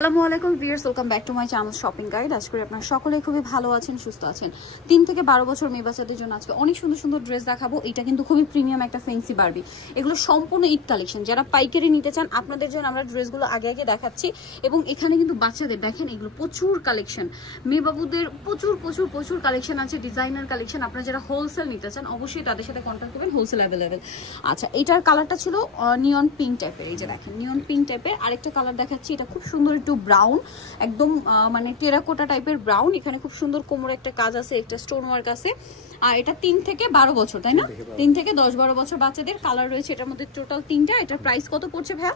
আসসালামু আলাইকুম viewers, welcome back to my channel shopping guide. আজকে আপনারা সকলেই খুবই ভালো আছেন, সুস্থ আছেন। 3 থেকে 12 বছর মেয়ে বাচ্চাদের জন্য আজকে অনেক সুন্দর সুন্দর ড্রেস দেখাবো। এটা কিন্তু খুবই প্রিমিয়াম একটা ফ্যান্সি বারবি। এগুলো সম্পূর্ণ ঈদ কালেকশন। যারা পাইকারি নিতে চান আপনাদের জন্য আমরা ড্রেসগুলো আগে আগে দেখাচ্ছি। এবং এখানে কিন্তু বাচ্চাদের দেখেন এগুলো প্রচুর কালেকশন, মেয়ে বাবুদের প্রচুর প্রচুর প্রচুর কালেকশন আছে, ডিজাইনার কালেকশন। আপনারা যারা হোলসেল নিতে চান অবশ্যই তাদের সাথে কন্ট্যাক্ট করবেন, হোলসেল অ্যাভেলেবেল। আচ্ছা, এটার কালারটা ছিল নিয়ন পিঙ্ক টাইপের। এই যে দেখেন নিয়ন পিঙ্ক টাইপের। আরেকটা কালার দেখাচ্ছি, এটা খুব সুন্দর একটু ব্রাউন, একদম মানে টেরাকোটা টাইপের ব্রাউন। এখানে খুব সুন্দর কোমরে একটা কাজ আছে, একটা স্টোন ওয়ার্ক আছে। আর এটা 3 থেকে 12 বছর, তাই না? 3 থেকে 10-12 বছর বাচ্চাদের। কালার রয়েছে এটার মধ্যে টোটাল 3টা। এটার প্রাইস কত পড়ছে ভাইয়া?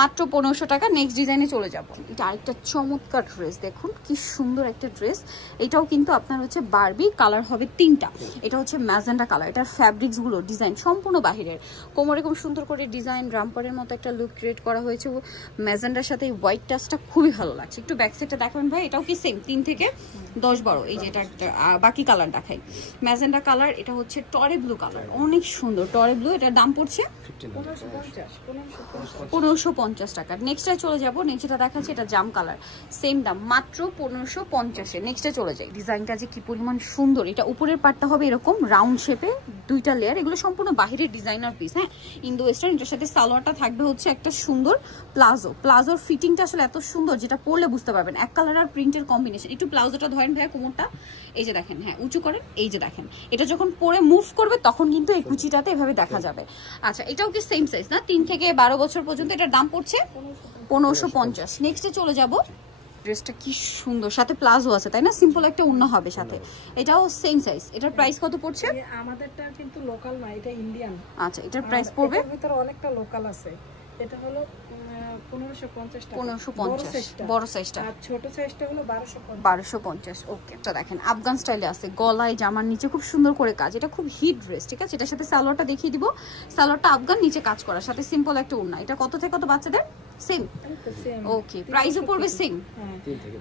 মাত্র 1500 টাকা। নেক্সট ডিজাইনে চলে যাব। এটা আরেকটা চমৎকার ড্রেস, দেখুন কি সুন্দর একটা ড্রেস। এটাও কিন্তু আপনার হচ্ছে বারবি। কালার হবে 3টা। এটা হচ্ছে ম্যাজেন্ডা কালার। এটার ফ্যাব্রিক্স গুলো ডিজাইন সম্পূর্ণ বাহিরের। কোমরে খুব সুন্দর করে ডিজাইন রামপারের মতো একটা লুক ক্রিয়েট করা হয়েছে। ম্যাজেন্ডার সাথে হোয়াইট টাচটা খুবই ভালো লাগছে। একটু ব্যাক সাইডটা দেখাবেন ভাই? এটাও কি সেম 3 থেকে 10-12? এই যে এটা বাকি কালার দেখাই। ম্যাজেন্ডা কালার, এটা হচ্ছে টরে ব্লু কালার, অনেক সুন্দর টরে ব্লু। এটার দাম পড়ছে 1550 টাকা। নেক্সটে চলে যাব। নেক্সটটা দেখাচ্ছি, এটা জাম কালার, সেম দাম মাত্র 1550-এ। নেক্সটে চলে যাই। ডিজাইনটা যে কি পরিমাণ সুন্দর। এটা উপরের পার্টটা হবে এরকম রাউন্ড শেপে, 2টা লেয়ার। এগুলো সম্পূর্ণ বাহিরের ডিজাইনার পিস, হ্যাঁ, ইন্দো ওয়েস্টার্ন। এটার সাথে সালোয়ারটা থাকবে হচ্ছে একটা সুন্দর প্লাজো। প্লাজোর ফিটিংটা আসলে এত সুন্দর, যেটা পরলে বুঝতে পারবেন এক কালার আর প্রিন্টের কম্বিনেশন। একটু প্লাজোটা ধরেন ভাইয়া, কোমরটা এই যে দেখেন, হ্যাঁ উঁচু করেন। এই যে দেখেন, এটা যখন পরে মুভ করবে তখন কিন্তু এই কুচিটাতে এভাবে দেখা যাবে। আচ্ছা, এটাও কি সেম সাইজ না? 3 থেকে 12 বছর পর্যন্ত। এটার দাম পড়ছে 1550। নেক্সটে চলে যাব। ড্রেসটা কি সুন্দর, সাথে প্লাজো আছে, তাই না? সিম্পল একটা ওড়না হবে সাথে। এটাও সেম সাইজ। এটার প্রাইস কত পড়ছে? আমাদেরটা কিন্তু লোকাল না, এটা ইন্ডিয়ান। আচ্ছা, এটার প্রাইস পড়বে, এর ভিতরে অনেকটা লোকাল আছে। এটা হলো 1550 টাকা। 1550 বড় সাইজটা, আর ছোট সাইজটা হলো 1250। ওকে, এটা দেখেন আফগান স্টাইলে আছে, গলায় জামার নিচে খুব সুন্দর করে কাজ। এটা খুব হিট ড্রেস, ঠিক আছে? এটার সাথে সালোয়ারটা দেখিয়ে দিব। সালোয়ারটা আফগান, নিচে কাজ করা, সাথে সিম্পল একটা ওড়না। এটা কত থেকে কত বাচ্চাদের? সেম। ওকে, প্রাইসও পড়বে সেম।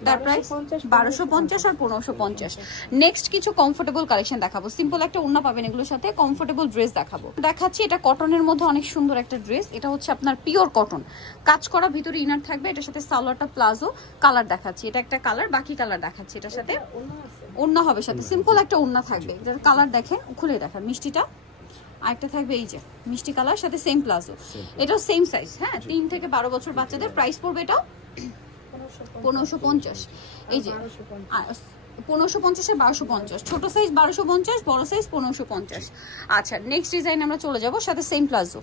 তার প্রাইস 1250 আর 1550। নেক্সট কিছু কমফোর্টেবল কালেকশন দেখাবো। সিম্পল একটা ওড়না পাবেন এগুলোর সাথে, কমফোর্টেবল ড্রেস দেখাবো। দেখাচ্ছি এটা কটনের মধ্যে অনেক সুন্দর একটা ড্রেস। এটা হচ্ছে আপনার পিওর কটন, কাজ করা, ভিতরে ইনার থাকবে। এটার সাথে সালোয়ারটা প্লাজো। কালার দেখাচ্ছি, এটা একটা কালার, বাকি কালার দেখাচ্ছি। এটার সাথে ওড়না হবে সাথে, সিম্পল একটা ওড়না থাকবে। এটার কালার দেখেন, খুলে দেখেন, মিষ্টিটা। আরেকটা থাকবে এই যে মিষ্টি কালার, সাথে সেম প্লাজো। এটাও সেম সাইজ, হ্যাঁ, 3 থেকে 12 বছর বাচ্চাদের। প্রাইস পড়বে এটাও 1550। এই যে 1550 আর 1250। ছোট সাইজ 1250, বড় সাইজ 1550। আচ্ছা, নেক্সট ডিজাইন আমরা চলে যাব, সাথে সেম প্লাজো।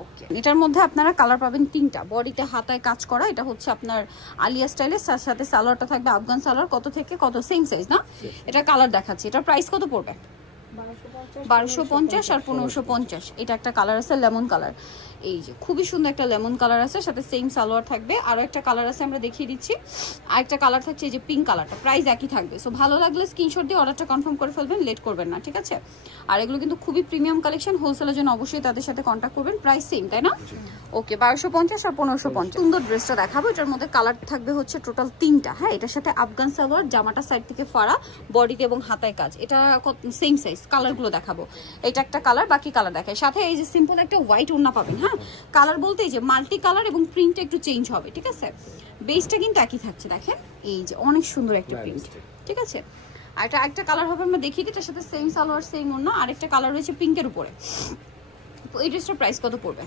ওকে, এটার মধ্যে আপনারা কালার পাবেন 3টা। বডিতে হাতায় কাজ করা, এটা হচ্ছে আপনার আলিয়া স্টাইলের, সাথে সালোয়ারটা থাকবে আফগান সালোয়ার। কত থেকে কত? সেম সাইজ না? এটা কালার দেখাচ্ছি। এটার প্রাইস কত পড়বে? 1250 আর 1550। এটা একটা কালার আছে লেমন কালার, এই যে খুবই সুন্দর একটা লেমন কালার আছে, সাথে সেম সালোয়ার থাকবে। আরো একটা কালার আছে, আমরা দেখিয়ে দিচ্ছি। আরেকটা কালার থাকছে এই যে পিঙ্ক কালারটা। প্রাইস একই থাকবে। সো ভালো লাগলে স্ক্রিনশট দিয়ে অর্ডারটা কনফার্ম করে ফেলবেন, লেট করবেন না, ঠিক আছে? আর এগুলো কিন্তু খুবই প্রিমিয়াম কালেকশন, হোলসেলের জন্য অবশ্যই তাদের সাথে কন্ট্যাক্ট করবেন। প্রাইস সেম, তাই না? ওকে, 1250 আর 1550। সুন্দর ড্রেসটা দেখাবো। এটার মধ্যে কালার থাকবে হচ্ছে টোটাল 3টা, হ্যাঁ। এটার সাথে আফগান সালোয়ার, জামাটা সাইড থেকে ফাড়া, বডিতে এবং হাতায় কাজ। এটা সেম সাইজ। কালারগুলো দেখাবো। এটা একটা কালার, বাকি কালার দেখায়। সাথে এই যে সিম্পল একটা হোয়াইট ওড়না পাবেন, হ্যাঁ। কালার বলতে এই যে মাল্টি কালার এবং প্রিন্টটা একটু চেঞ্জ হবে, ঠিক আছে? বেসটা কিন্তু একই থাকছে, দেখেন এই যে অনেক সুন্দর একটা প্রিন্ট, ঠিক আছে? আর এটা একটা কালার হবে, আমরা দেখিয়ে দিই। এটার সাথে সেম সালোয়ার, সেম ওড়না। আরেকটা কালার রয়েছে পিঙ্কের উপরে। তো এই ড্রেসটার প্রাইস কত পড়বে?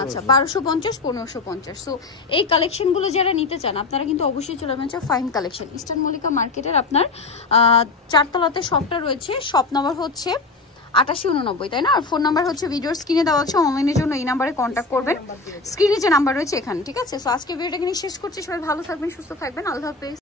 আচ্ছা, 1250, 1550। সো এই কালেকশনগুলো যারা নিতে চান আপনারা কিন্তু অবশ্যই চলে যাবেন ফাইন কালেকশন, ইস্টার্ন মল্লিকা মার্কেটের। আপনার 4 তলাতে শপটা রয়েছে। শপ নাম্বার হচ্ছে 8889, তাই না? আর ফোন নাম্বার হচ্ছে ভিডিওর স্ক্রিনে দেওয়া আছে। অনলাইনের জন্য এই নাম্বারে কন্ট্যাক্ট করবেন। স্ক্রিনে যে নাম্বার রয়েছে এখানে, ঠিক আছে? সো আজকে ভিডিওটা এখানে শেষ করছি। সবাই ভালো থাকবেন, সুস্থ থাকবেন। আল্লাহ হাফেজ।